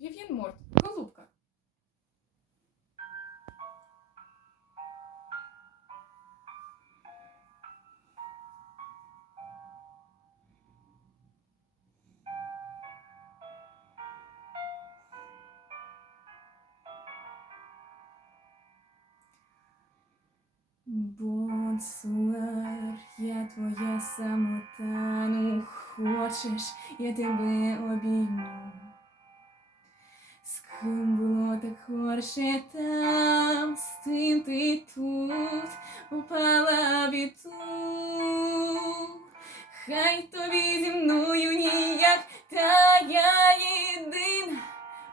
Вів'єн Морт, голубка. Бонсуар, я твоя самота, ну хочеш, я тебе обійму. З ким було так хороше там, з тим ти тут упала біту. Хай тобі зі мною ніяк, та я єдина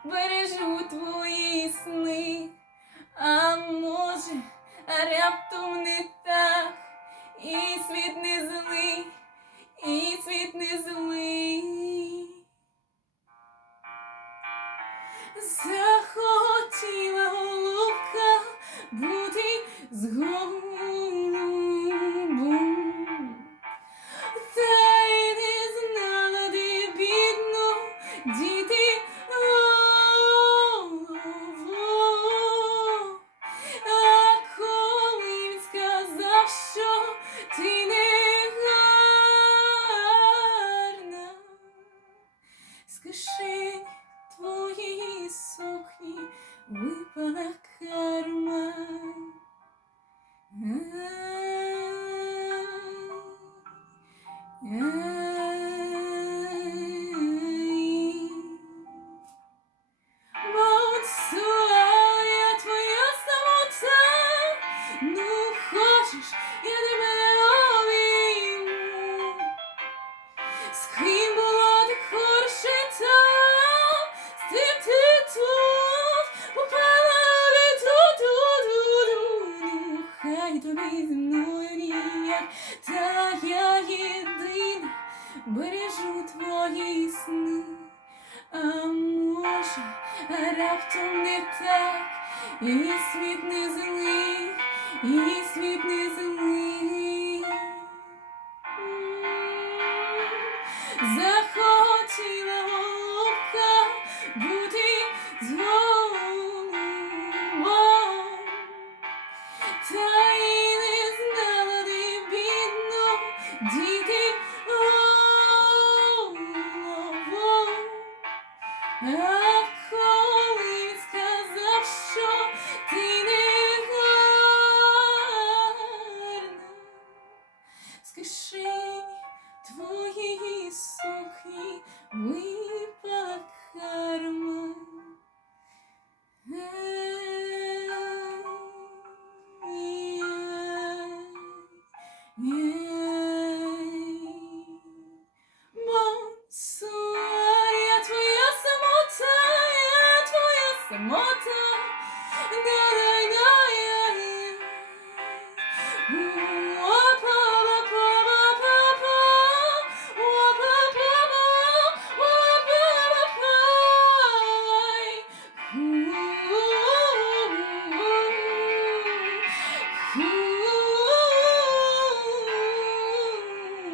бережу твої сни. А може, а раптом не так, і світ не Захотіла голубка бути з тобі зі мною ніяк, та я єдина бережу твої сни. А може, раптом не так, і світ не злий, і світ не злий. Захотіла бути з не знала, де діти. З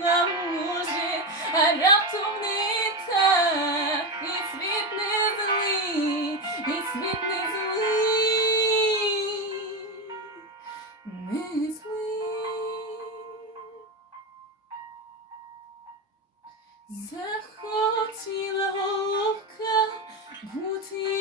А може, а раптом не так, і світ не злий, і світ не злий, не злий. Захотіла голубка бути